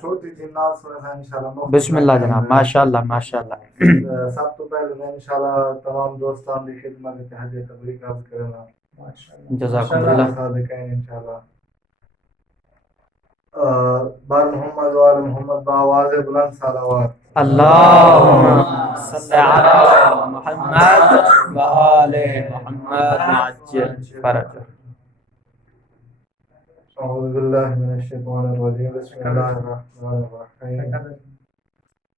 چھوٹی سی ناز سنا تھا انشاءاللہ. بسم اللہ جناب. ماشاء اللہ ماشاء اللہ. سب تو پہلے میں انشاءاللہ تمام دوستان کی خدمت میں تہجد تبلیغ عرض کرنا. جزاکم اللہ. صادقین انشاءاللہ. بار محمد و آل محمد بآواز بلند صلوات. اللہم صلی علی محمد و آل محمد وعجل فرجہ. اعوذ باللہ من الشیطان الرجیم. بسم اللہ الرحمن الرحیم.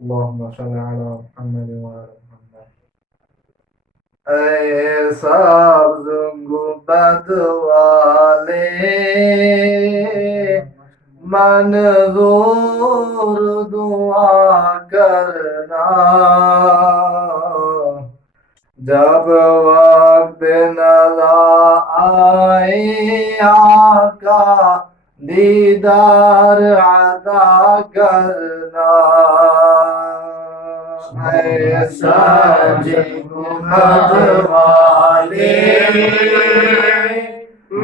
اللہم صلی علی محمد و آل محمد. اے سبز گنبد والے منظور دعا کرنا، جب وقت نظر آئے آقا دیدار عطا کرنا. اے سبز گنبد والے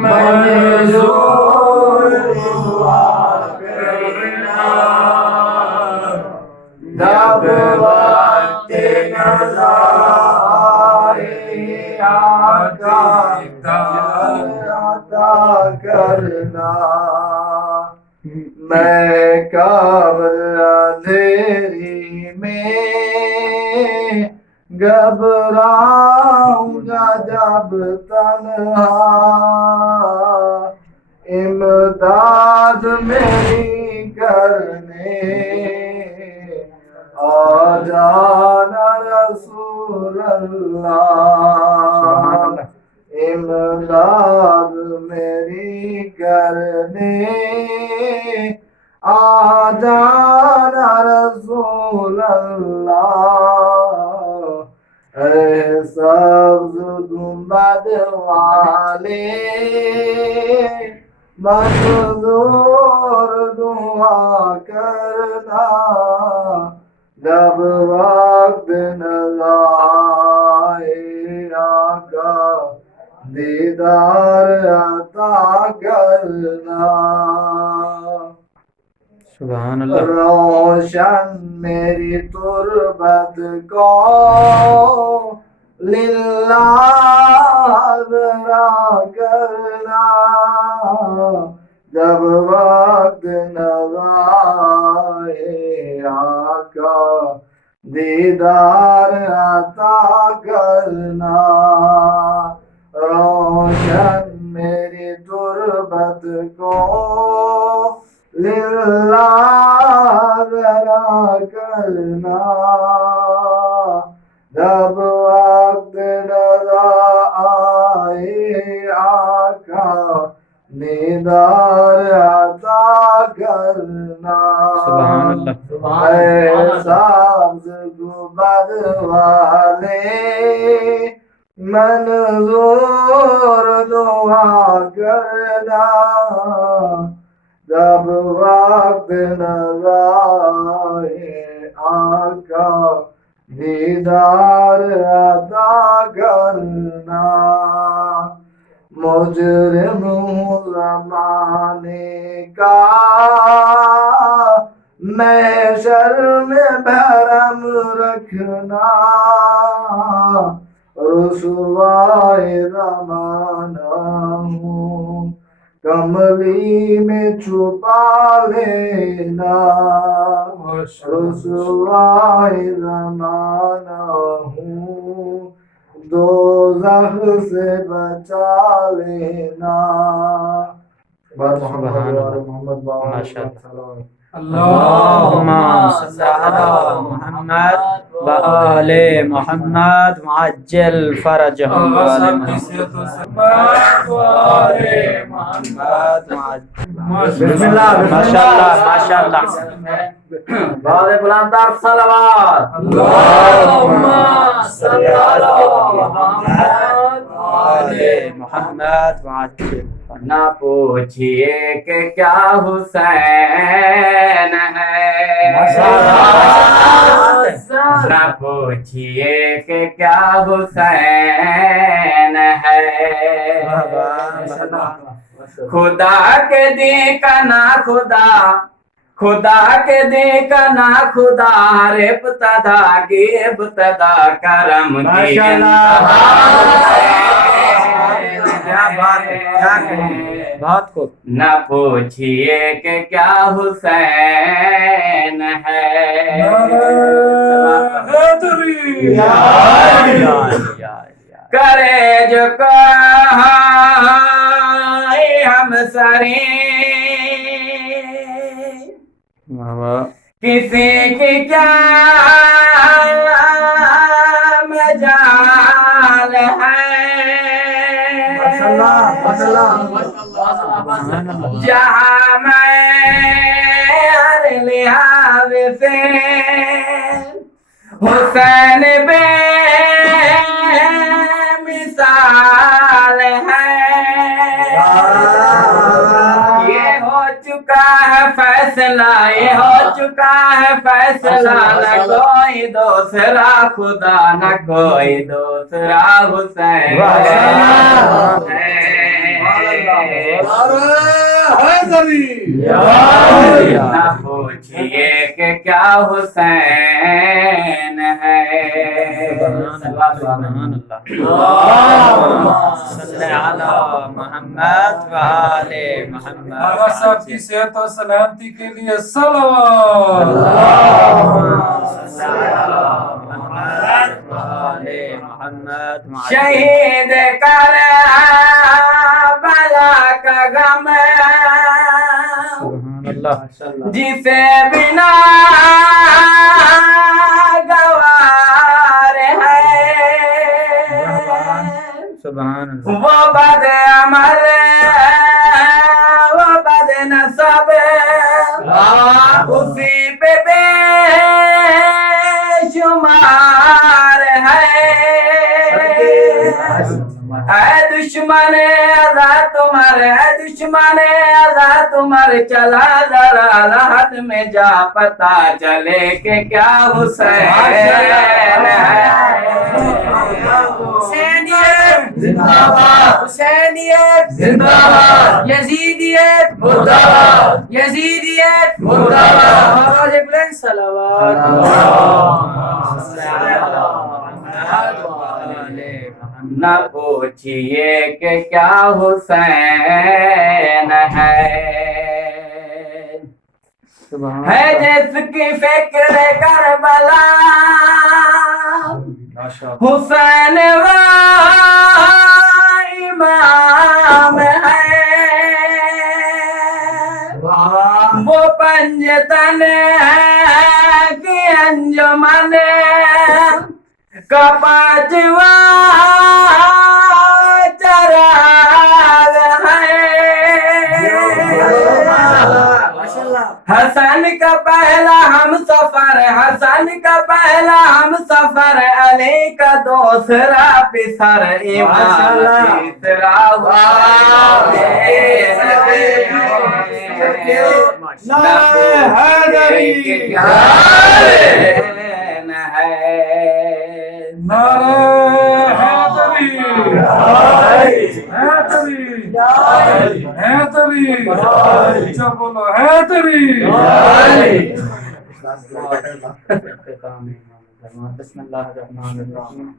منظور دعا کرنا، جب وقت نظر آئے آقا عطا کرنا. میں قبر اندھیری میں گھبراؤں گا جب تنہا، امداد میری کرنے آ جانا رسول اللہ. امداد میری کرنے آ جانا رسول اللہ. اے سبز گنبد والے منظور دعا کرنا، جب وقت نظر آئے آقا دیدار عطا کرنا. سبحان اللہ. روشن میری تربت کو للہ ذرا کرنا، جب وقت نظر آئے آقا دیدار عطا کرنا. روشن میری تربت کو للہ ذرا کرنا، جب وقت نظر آئے آقا دیدار عطا کرنا. سبحان اللہ. اے سبز گنبد والے منظور دعا کرنا، جب وقت نظر آئے آقا دیدار عطا کرنا. مجرم زمانے کا محشر میں بھرم رکھنا، رسوائے زمانہ ہوں کملی میں چھپا لینا، رسوائے زمانہ ہوں دوزخ سے بچا لینا. محمد ماشاء اللہ. اللہم صلی علی محمد و آل محمد وعجل فرجہم. بسم اللہ. ماشاء اللہ ماشاء اللہ. بار بلندار صلوات. اللہم صلی علی محمد و آل محمد وعجل. نہ پوچھئے کہ کیا حسین ہے، نہ پوچھئے کہ کیا حسین ہے، خدا کے دے کا نا خدا خدا کے دے کا نا خدا ہر ابتدا کی ابتدا کرم کی انتہا کیا بات ہے، کیا کہیں بات کو نہ پوچھئے کہ کیا حسین ہے کرے جو کہائی ہم سریں کسی کی کیا مجال ہے جہاں میں ہر لحاظ سے حسین بے مثال ہے یہ ہو چکا ہے فیصلہ یہ ہو چکا ہے فیصلہ نہ کوئی دوسرا خدا نہ کوئی دوسرا حسین نہ پوچھئے کہ کیا حسین ہے محمد وآل محمد آغا صاحب کی صحت و سلامتی کے لیے صلوات شہید کر بلا کا غم جسے بنا گوار ہے وہ بد عمل وہ بد نسب اسی پہ بے شمار ہے اے دشمن ازا تمہارے اے دشمن ازا تمہارے چلا ذرا راحت میں جا پتا چلے کہ کیا حسین ہے حسینیت زندہ باد حسینیت زندہ باد یزیدیت مردہ باد یزیدیت مردہ باد آواز بلند صلوات نہ پوچھئے کہ کیا حسین ہے جس کی فکر کربلا حسین و امام ہے وہ پنجتن کی انجمن کا پانچواں چراغ ہے حسن کا پہلا ہم سفر حسن کا پہلا ہم سفر علی کا دوسرا پسر امام تیسرا بولو ہے تری بسم اللہ الرحمن الرحیم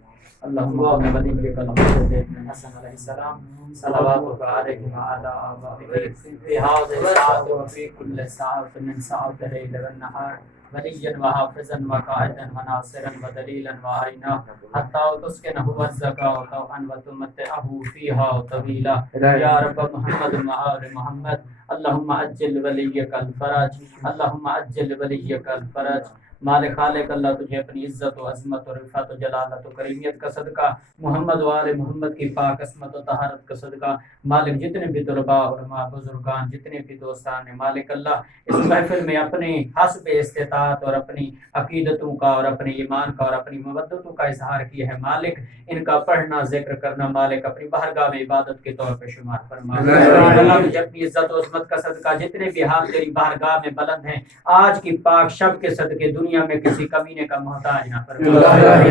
اللہم وليك الحمد ابن حسن علیہ السلام صلواتك علیہ وعلى آبائه في هذه الساعة وفي كل ساعة من ساعات الليل والنهار وليا وحافظا وقائدا وناصرا ودليلا وعينا حتى تسكنه الزكاة طوعا وتمتعه فيها طويلا يا رب محمد وآل محمد اللهم أجل وليك الفرج اللهم أجل وليك الفرج مالک خالق اللہ تجھے اپنی عزت و عظمت و رفعت و جلالت و کریمیت کا صدقہ محمد و آل محمد کی پاک عصمت و طہارت کا صدقہ مالک جتنے بھی طلباء علماء بزرگان جتنے بھی دوستان ہیں مالک اللہ اس محفل میں اپنے حسب استطاعت اور اپنی عقیدتوں کا اور اپنے ایمان کا اور اپنی مودتوں کا اظہار کیا ہے مالک ان کا پڑھنا ذکر کرنا مالک اپنی بارگاہ میں عبادت کے طور پہ شمار فرما اللہ تجھے اپنی عزت و عظمت کا صدقہ جتنے بھی ہاتھ تیری بارگاہ میں بلند ہیں آج کی پاک شب کے صدقے دنیا دنیا میں کسی کمینے کا محتاج نہ فرما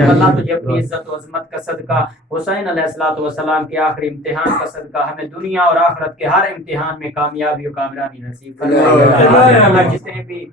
اللہ تجھے اپنی عزت و عظمت کا صدقہ حسین علیہ الصلوۃ والسلام کے آخری امتحان کا صدقہ ہمیں دنیا اور آخرت کے ہر امتحان میں کامیابی و کامرانی نصیب فرما جتنے بھی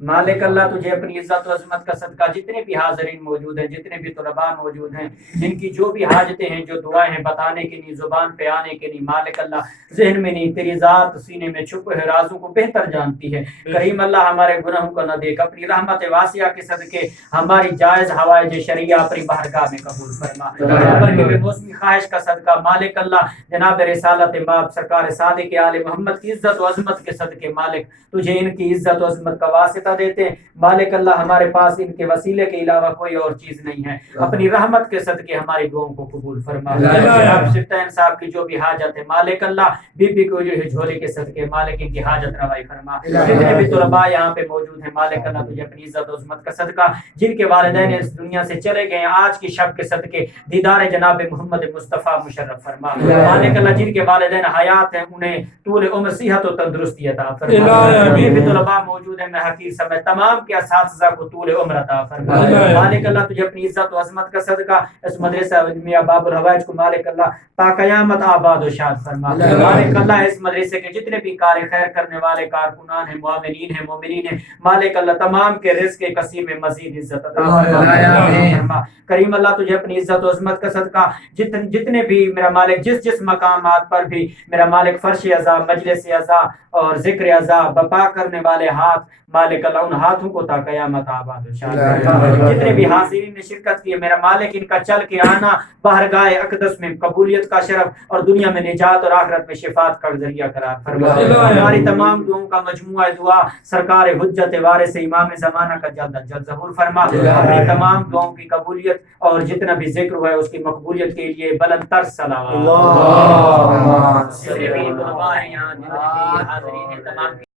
مالک اللہ تجھے اپنی عزت و عظمت کا صدقہ جتنے بھی حاضرین موجود ہیں جتنے بھی طلباء موجود ہیں جن کی جو بھی حاجتیں ہیں جو دعائیں ہیں بتانے کے نہیں زبان پہ آنے کے نہیں مالک اللہ ذہن میں نہیں تیری ذات سینے میں چھپے ہوئے رازوں کو بہتر جانتی ہے کریم اللہ ہمارے گناہوں کو نہ دیکھ اپنی رحمت واسعہ کے صدقے ہماری جائز حوائج شرعیہ اپنی بارگاہ میں قبول فرما بلکہ بے موسمی خواہش کا صدقہ مالک اللہ جناب رسالت باب سرکار صادق آل محمد کی عزت و عظمت کے صدقے مالک تجھے ان کی عزت و عظمت کا واسطہ دیتے ہیں مالک اللہ ہمارے پاس ان کے وسیلے کے علاوہ کوئی اور چیز نہیں ہے اپنی رحمت کے صدقے ہماری دعاؤں کو قبول فرما جناب سفتین صاحب کی جو بھی حاجت ہے مالک اللہ بی بی کو جو ہے جھولے کے صدقے مالک ان کی حاجت روائی فرما جتنے بھی طلباء یہاں پہ موجود ہیں مالک اللہ تجھے اپنی عزت و عظمت کا صدقہ جن کے والدین اس دنیا سے چلے گئے آج کی شب کے صدقے دیدار جناب محمد مصطفیٰ مشرف فرما مالک اللہ جن کے والدین حیات ہیں انہیں طول عمر صحت و تندرستی عطا فرما جتنے بھی طلباء موجود ہیں میں حقیر سمیت تمام کے اساتذہ کو طول عمر عطا فرما مالک اللہ تجھے اپنی عزت و عظمت کا صدقہ اس مدرسہ میاں باب الحوائج کو مالک اللہ تا قیامت آباد و شاد فرما مالک اللہ اس مدرسے کے جتنے بھی کار خیر کرنے والے کارکنان ہیں معاونین ہیں مومنین ہیں مالک اللہ تمام کے رزق کثیر میں مزید عزت عطا فرما کریم اللہ تجھے اپنی عزت و عظمت کا صدقہ جتنے بھی میرا مالک جس مقامات پر بھی میرا مالک فرش عزا مجلس عزا اور ذکر عزا بپا کرنے والے ہاتھ مالک اللہ ان ہاتھوں کو تا قیامت آباد و شاد جتنے بھی حاضرین نے شرکت کی میرا مالک ان کا چل کے آنا بارگاہ اقدس میں قبولیت کا شرف اور دنیا میں نجات اور آخرت میں شفاعت کا ذریعہ قرار فرما ہماری تمام دعاؤں کا مجموعہ دعا سرکار حجت وارث امام زمانہ کا جلد از جلد ظہور فرما اپنی تمام دعاؤں کی قبولیت اور جتنا بھی ذکر ہوا ہے اس کی مقبولیت کے لیے بلند تر صلوات جتنے بھی طلباء ہیں یہاں جتنے بھی حاضرین ہیں تمام